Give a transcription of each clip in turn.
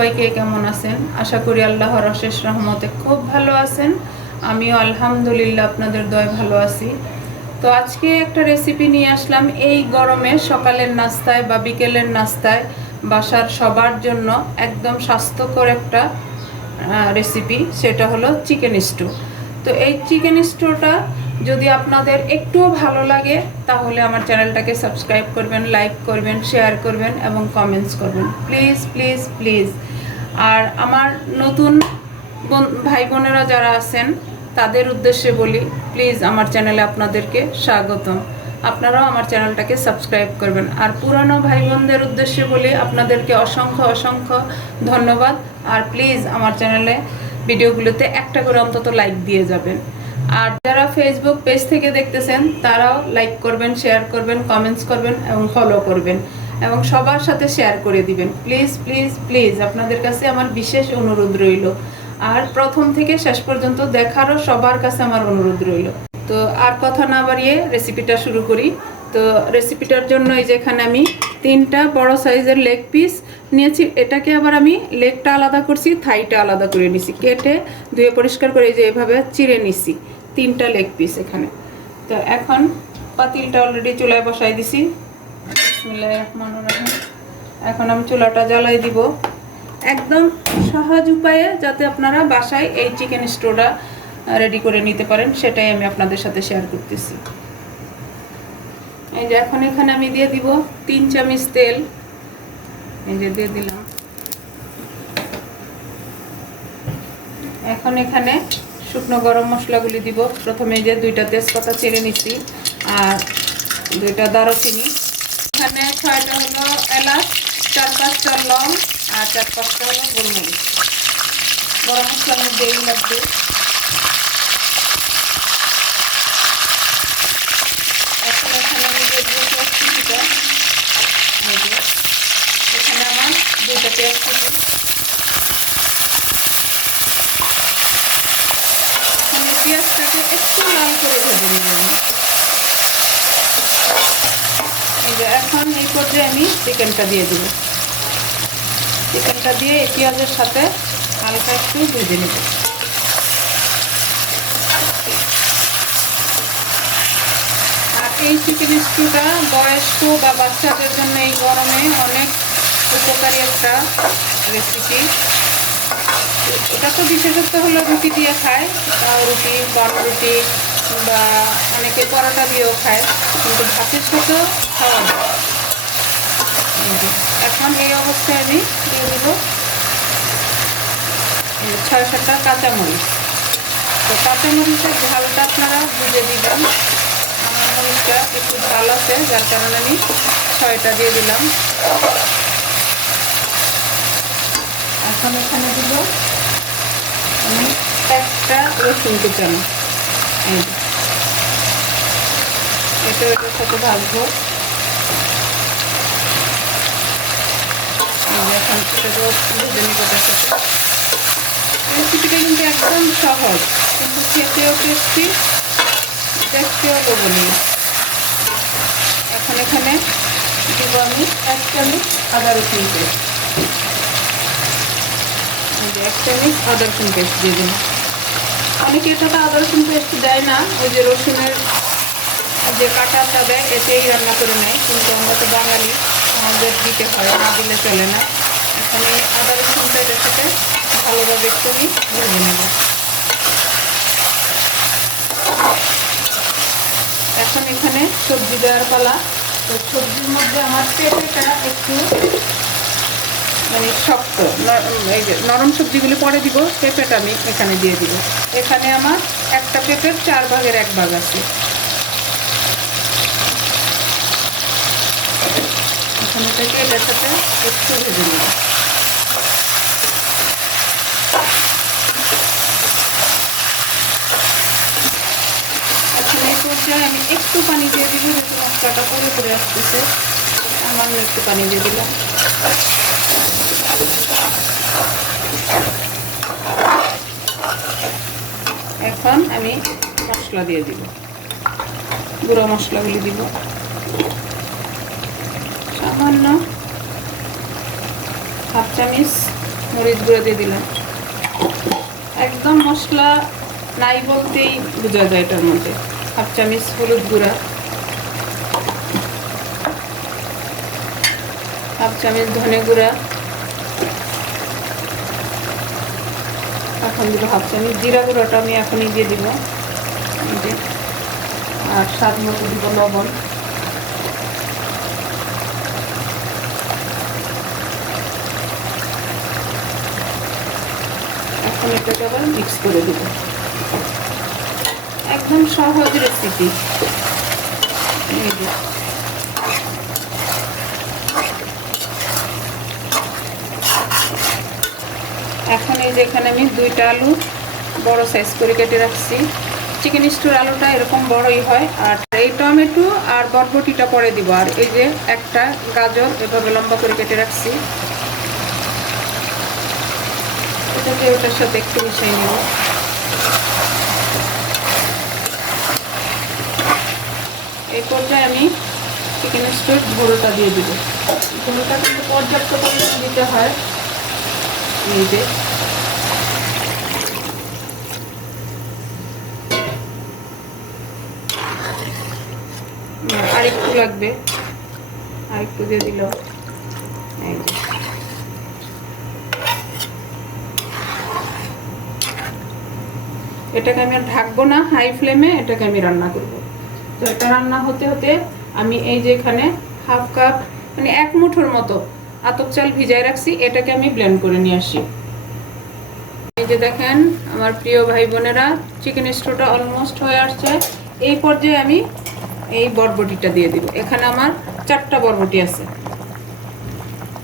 সবাই কে কেমন আছেন? আশা করি আল্লাহর অশেষ রহমতে খুব ভালো আছেন। আমিও আলহামদুলিল্লাহ আপনাদের দয়ায় ভালো আছি। তো আজকে একটা রেসিপি নিয়ে আসলাম এই গরমে সকালের নাস্তায় বা বিকেলের নাস্তায় বাসার সবার জন্য একদম স্বাস্থ্যকর একটা রেসিপি, সেটা হলো চিকেন স্টু। তো এই চিকেন স্টুটা যদি আপনাদের একটুও ভালো লাগে তাহলে আমার চ্যানেলটাকে সাবস্ক্রাইব করবেন, লাইক করবেন, শেয়ার করবেন এবং কমেন্টস করবেন, প্লিজ প্লিজ প্লিজ। আর আমার নতুন ভাই বোনেরা যারা আছেন তাদের উদ্দেশ্যে বলি, প্লিজ আমার চ্যানেলে আপনাদেরকে স্বাগতম। আপনারাও আমার চ্যানেলটাকে সাবস্ক্রাইব করবেন। আর পুরানো ভাই বোনদের উদ্দেশ্যে বলি, আপনাদেরকে অসংখ্য অসংখ্য ধন্যবাদ। আর প্লিজ আমার চ্যানেলে ভিডিওগুলোতে একটা করে অন্তত লাইক দিয়ে যাবেন। আর যারা ফেসবুক পেজ থেকে দেখতেছেন তারাও লাইক করবেন, শেয়ার করবেন, কমেন্টস করবেন এবং ফলো করবেন এবং সবার সাথে শেয়ার করে দিবেন, প্লিজ প্লিজ প্লিজ। আপনাদের কাছে আমার বিশেষ অনুরোধ রইল। আর প্রথম থেকে শেষ পর্যন্ত দেখারও সবার কাছে আমার অনুরোধ রইল। তো আর কথা না বাড়িয়ে রেসিপিটা শুরু করি। তো রেসিপিটার জন্য এই যে এখানে আমি 3টা বড় সাইজের লেগ পিস নিয়েছি। এটাকে আবার আমি লেগটা আলাদা করছি, থাইটা আলাদা করে নিছি, কেটে ধুয়ে পরিষ্কার করে যে এভাবে চিড়ে নিছি 3টা লেগ পিস এখানে। তো এখন পাতিলটা অলরেডি চুলায় বসাই দিছি। বিসমিল্লাহির রহমানির রহিম। এখন আমি চুলাটা জ্বালাই দিব একদম সহজ উপায়ে, যাতে আপনারা বাসায় এই চিকেন স্টুটা রেডি করে নিতে পারেন, সেটাই আমি আপনাদের সাথে শেয়ার করতেছি। এই যে এখন এখানে আমি দিয়ে দিব 3 চামচ তেল। এই যে দিয়ে দিলাম। এখন এখানে শুকনো গরম মশলাগুলি দিব। প্রথমে যে 2টা তেজপাতা ছেড়ে নিচ্ছি আর 2টা দারুচিনি, এখানে 6টা হলো এলাচ, 4-5টা লং আর 4-5টা হলো গোলমরিচ। গরম মশলার মধ্যে এই লাগবে। এখন এখানে আমি দিয়ে দিব পেঁয়াজ কুচিটা। এখানে আমার 2টা পেঁয়াজ কুচি। এখন এই পেঁয়াজটাকে একটু লাল করে ভেজে নিলাম। এই যে এখন এই পর্যায়ে আমি চিকেনটা দিয়ে দিব। চিকেনটা দিয়ে এই পেঁয়াজের সাথে হালকা একটু ভেজে নেব। আর এই চিকেন স্টুটা বয়স্ক বা বাচ্চাদের জন্য এই গরমে অনেক উপকারী একটা রেসিপি। এটা তো বিশেষত হলো রুটি দিয়ে খায়, রুটি, বান রুটি বা অনেকে পরোটা দিয়েও খায়, কিন্তু ভাতের সাথেও খাওয়া যায়। এখন এই অবস্থায় আমি দিয়ে দেব 6-7টা কাঁচামরিচ। তো কাঁচামরিচের ঝালটা আপনারা বুঝে দিবেন। আমার মরিচটা একটু ঝাল আছে, যার কারণে আমি 6টা দিয়ে দিলাম। এখন এখানে দিব আমি 1টা রসুন কুচানো। এটা এটার সাথে ভাজবো। এখন সেটাকেও ভেজে নিব এটার সাথে। রেসিপিটা কিন্তু একদম সহজ, কিন্তু খেতেও টেস্টি, দেখতেও লোভনীয়। এখন এখানে দিব আমি 1 চামচ আদা রসুন পেস্ট। 1 চামচ আদা রসুন পেস্ট দিয়ে দিন। অনেকে এটাতে আদা রসুন পেস্ট দেয় না, ওই যে রসুনের যে কাঁটাটা দেয় এতেই রান্না করে নেয়, কিন্তু আমরা তো বাঙালি, আমাদের দিতে হয়, না দিলে চলে না। এখানে আদা রসুনটা এটার সাথে ভালোভাবে একটু আমি ভেজে নেব। এখন এখানে সবজি দেওয়ার পালা। তো সবজির মধ্যে আমার পেঁপেটা একটু মানে শক্ত, এই যে নরম সবজিগুলি পরে দিব, পেঁপেটা আমি এখানে দিয়ে দিব। এখানে আমার একটা পেঁপের 4 ভাগের 1 ভাগ আছে। এখানে থেকে এটার সাথে একটু ভেজে নেব। এখন এই পর্যায়ে আমি একটু পানি দিয়ে দিব, যেহেতু মশলাটা পুরোপুরি আসতেছে, সামান্য একটু পানি দিয়ে দিলাম। এখন আমি মশলা দিয়ে দিব, গুঁড়ো মশলাগুলি দিব। সামান্য 1/2 চামচ মরিচ গুঁড়ো দিয়ে দিলাম। একদম মশলা নাই বলতেই বোঝা যায় এটার মধ্যে। হাফ চামচ হলুদ গুঁড়া, হাফ চামচ ধনে গুঁড়া, এখন দিব হাফ চামচ জিরা গুঁড়োটা আমি এখনই দিয়ে দিব, আর স্বাদ মতো দিব লবণ। এখন এটাকে আবার মিক্স করে দিব। একদম সহজ রেসিপি। এই যে এখন এই যে এখানে আমি 2টা আলু বড় সাইজ করে কেটে রাখছি। চিকেন স্টোর আলুটা এরকম বড়ই হয়। আর এই টমেটো আর বরবটিটা পরে দিব। আর এই যে একটা গাজর এভাবে লম্বা করে কেটে রাখছি, এটাকে ওটার সাথে একটু মিশিয়ে নেব। এই পর্যায়ে আমি চিকেন স্টোর ঝোলটা দিয়ে দিব। ঝোলটা কিন্তু পর্যাপ্ত পরিমাণ দিতে হয়। এই যে আরেকটু লাগবে, আরেকটু দিয়ে দিল। এই যে এটাকে আমি আর ঢাকবো না, হাই ফ্লেমে এটাকে আমি রান্না করব। তো এটা রান্না হতে হতে আমি এই যে এখানে হাফ কাপ মানে 1 মুঠোর মতো আতপ চাল ভিজায় রাখছি, এটাকে আমি ব্লেন্ড করে নিয়ে আসি। এই যে দেখেন আমার প্রিয় ভাই বোনেরা, চিকেন স্টোরটা অলমোস্ট হয়ে আসছে। এই পর্যায়ে আমি এই বরবটিটা দিয়ে দিব। এখানে আমার 4টা বরবটি আছে,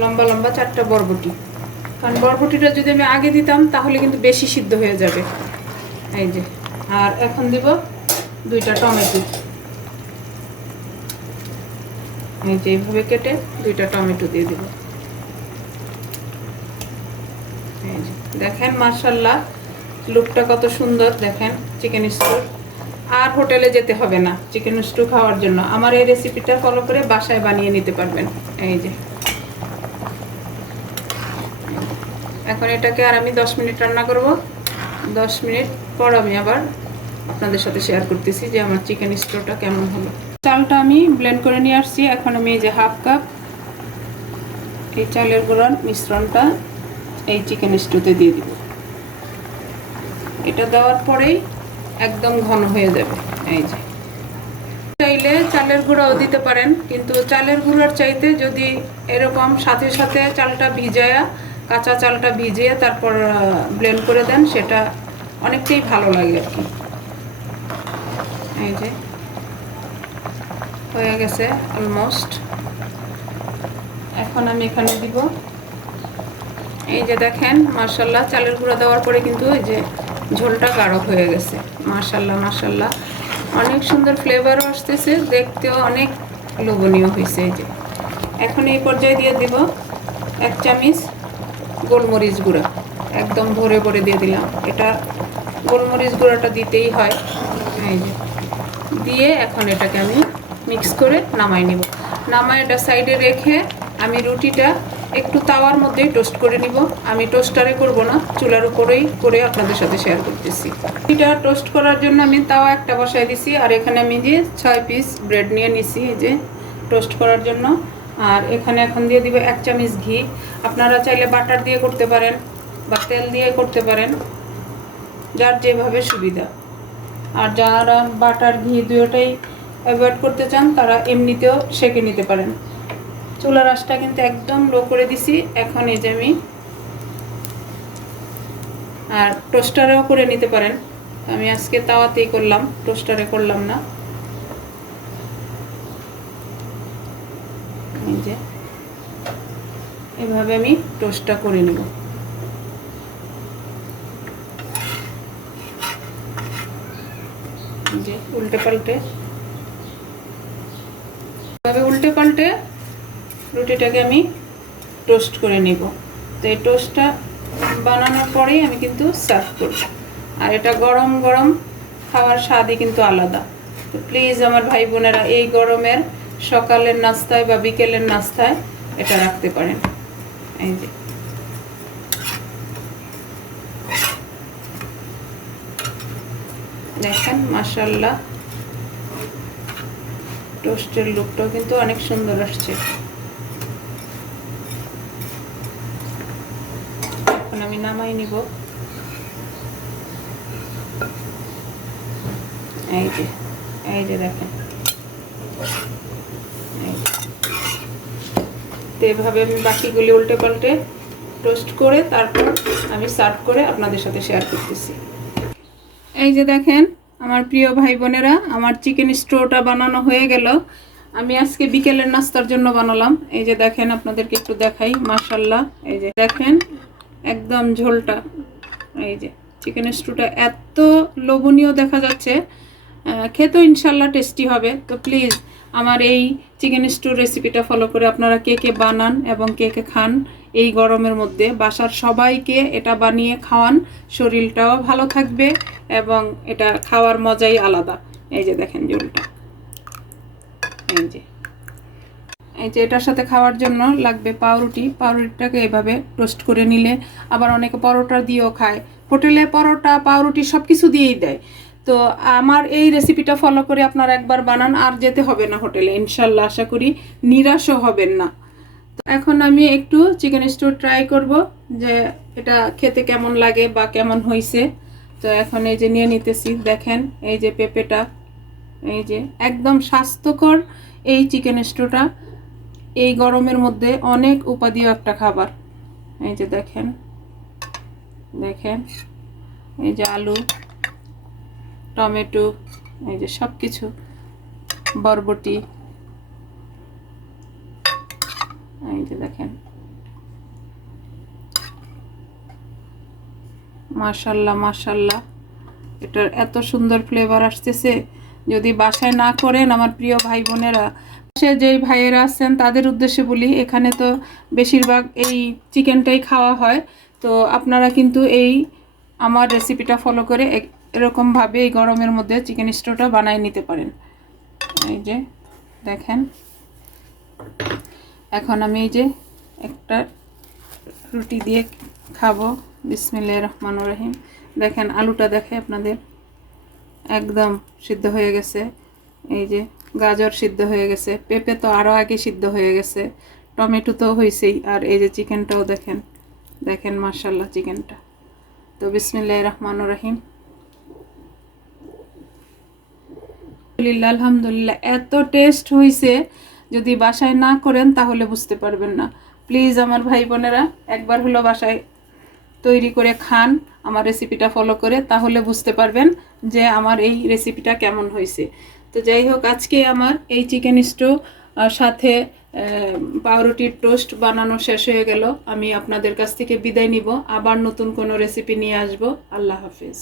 লম্বা লম্বা 4টা বরবটি। কারণ বরবটিটা যদি আমি আগে দিতাম তাহলে কিন্তু বেশি সিদ্ধ হয়ে যাবে। এই যে আর এখন দিব 2টা টমেটো। এই যে এইভাবে কেটে 2টা টমেটো দিয়ে দিব। এই যে দেখেন মাশাআল্লাহ লুকটা কত সুন্দর। দেখেন চিকেন স্টু। আর হোটেলে যেতে হবে না চিকেন স্টু খাওয়ার জন্য। আমার এই রেসিপিটা ফলো করে বাসায় বানিয়ে নিতে পারবেন। এই যে এখন এটাকে আর আমি 10 মিনিট রান্না করব। 10 মিনিট পর আমি আবার আপনাদের সাথে শেয়ার করতেছি যে আমার চিকেন স্টুটা কেমন হলো। চালটা আমি ব্লেন্ড করে নিয়ে আসছি। এখন আমি এই যে হাফ কাপ এই চালের গুঁড়ার মিশ্রণটা এই চিকেন স্টুতে দিয়ে দিব। এটা দেওয়ার পরেই একদম ঘন হয়ে যাবে। এই যে চাইলে চালের গুঁড়াও দিতে পারেন, কিন্তু চালের গুঁড়ার চাইতে যদি এরকম সাথে সাথে চালটা ভিজায়া, কাঁচা চালটা ভিজিয়ে তারপর ব্লেন্ড করে দেন, সেটা অনেকটাই ভালো লাগে আর কি। এই যে হয়ে গেছে অলমোস্ট। এখন আমি এখানে দিব, এই যে দেখেন মাশাআল্লাহ চালের গুঁড়া দেওয়ার পরে কিন্তু এই যে ঝোলটা গাঢ় হয়ে গেছে। মাশাআল্লাহ মাশাআল্লাহ অনেক সুন্দর ফ্লেভারও আসতেছে, দেখতেও অনেক লোভনীয় হয়েছে। এই যে এখন এই পর্যায়ে দিয়ে দিব 1 চামচ গোলমরিচ গুঁড়া। একদম ভরে ভরে দিয়ে দিলাম। এটা গোলমরিচ গুঁড়াটা দিতেই হয়। এই যে দিয়ে এখন এটাকে আমি মিক্স করে নামাই নিব। নামাই এটা সাইডে রেখে আমি রুটিটা একটু তাওয়ার মধ্যেই টোস্ট করে নিব। আমি টোস্টারে করব না, চুলার উপরেই করে আপনাদের সাথে শেয়ার করতেছি। রুটিটা টোস্ট করার জন্য আমি তাওয়া একটা বসাই দিছি। আর এখানে আমি যে 6 পিস ব্রেড নিয়ে নিছি এই যে টোস্ট করার জন্য। আর এখানে এখন দিয়ে দিব 1 চামচ ঘি। আপনারা চাইলে বাটার দিয়ে করতে পারেন বা তেল দিয়ে করতে পারেন, যার যেভাবে সুবিধা। আর যারা বাটার ঘি দুটোটাই অ্যাভয়েড করতে চান তারা এমনিতেও সেঁকে নিতে পারেন। চুলার আঁচটা কিন্তু একদম লো করে দিছি। এখন এই যে আমি আর টোস্টারেও করে নিতে পারেন, আমি আজকে তাওয়াতেই করলাম, টোস্টারে করলাম না। এই যে এভাবে আমি টোস্টটা করে নেব। যে উল্টে পাল্টে এভাবে উল্টে পাল্টে রুটিটাকে আমি টোস্ট করে নিব। তো এই টোস্টটা বানানোর পরেই আমি কিন্তু সার্ভ করব। আর এটা গরম গরম খাওয়ার স্বাদই কিন্তু আলাদা। তো প্লিজ আমার ভাই বোনেরা এই গরমের সকালের নাস্তায় বা বিকেলের নাস্তায় এটা রাখতে পারেন। এই যে দেখেন মাশাআল্লাহ টোস্টের লুকটাও কিন্তু অনেক সুন্দর আসছে। এখন আমি নামাই নিব। এই যে দেখেন, তো এভাবে আমি বাকিগুলি উল্টে পাল্টে টোস্ট করে তারপর আমি সার্ভ করে আপনাদের সাথে শেয়ার করতেছি। এই যে দেখেন আমার প্রিয় ভাই বোনেরা, আমার চিকেন স্টোটা বানানো হয়ে গেল। আমি আজকে বিকেলের নাস্তার জন্য বানালাম। এই যে দেখেন, আপনাদেরকে একটু দেখাই। মাশাআল্লাহ, এই যে দেখেন একদম ঝোলটা, এই যে চিকেন স্টুটা এত লোভনীয় দেখা যাচ্ছে, খেতেও ইনশাল্লাহ টেস্টি হবে। তো প্লিজ আমার এই চিকেন স্টুর রেসিপিটা ফলো করে আপনারা কে কে বানান এবং কে কে খান এই গরমের মধ্যে। বাসার সবাইকে এটা বানিয়ে খাওয়ান, শরীরটাও ভালো থাকবে এবং এটা খাওয়ার মজাই আলাদা। এই যে দেখেন ঝোলটা, এই যে এটার সাথে খাওয়ার জন্য লাগবে পাউরুটি। পাউরুটিটাকে এভাবে টোস্ট করে নিলে, আবার অনেকে পরোটা দিয়েও খায়। হোটেলে পরোটা পাউরুটি সব কিছু দিয়েই দেয়। তো আমার এই রেসিপিটা ফলো করে আপনারা একবার বানান, আর যেতে হবে না হোটেলে, ইনশাল্লাহ আশা করি নিরাশও হবেন না। তো এখন আমি একটু চিকেন স্টু ট্রাই করব যে এটা খেতে কেমন লাগে বা কেমন হয়েছে। তো এখন এই যে নিয়ে নিতেছি, দেখেন এই যে পেঁপেটা, এই যে একদম স্বাস্থ্যকর এই চিকেন স্টুটা এই গরমের মধ্যে অনেক উপাদেয় একটা খাবার। এই যে দেখেন এই যে আলু, টমেটো, এই যে সব কিছু, বরবটি, এই যে দেখেন মাশাআল্লাহ মাশাআল্লাহ, এটার এত সুন্দর ফ্লেভার আসতেছে। যদি বাসায় না করেন আমার প্রিয় ভাই বোনেরা, সে যেই ভাইয়েরা আছেন তাদের উদ্দেশ্যে বলি, এখানে তো বেশিরভাগ এই চিকেনটাই খাওয়া হয়। তো আপনারা কিন্তু এই আমার রেসিপিটা ফলো করে এরকমভাবে এই গরমের মধ্যে চিকেন স্টোটা বানিয়ে নিতে পারেন। এই যে দেখেন, এখন আমি এই যে একটা রুটি দিয়ে খাবো। বিসমিল্লাহির রহমানির রহিম। দেখেন আলুটা দেখে আপনাদের একদম সিদ্ধ হয়ে গেছে। এই যে গাজর সিদ্ধ হয়ে গেছে, পেঁপে তো আরও আগে সিদ্ধ হয়ে গেছে, টমেটো তো হয়েছেই, আর এই যে চিকেনটাও দেখেন মাশাআল্লাহ চিকেনটা। তো বিসমিল্লাহির রহমানির রহিম। আলহামদুলিল্লাহ, এত টেস্ট হয়েছে, যদি বাসায় না করেন তাহলে বুঝতে পারবেন না। প্লিজ আমার ভাই বোনেরা একবার হলো বাসায় তৈরি করে খান আমার রেসিপিটা ফলো করে, তাহলে বুঝতে পারবেন যে আমার এই রেসিপিটা কেমন হয়েছে। তো যাই হোক, আজকে আমার এই চিকেন স্টো সাথে পাউরুটির টোস্ট বানানো শেষ হয়ে গেল। আমি আপনাদের কাছ থেকে বিদায় নিব, আবার নতুন কোনো রেসিপি নিয়ে আসব। আল্লাহ হাফিজ।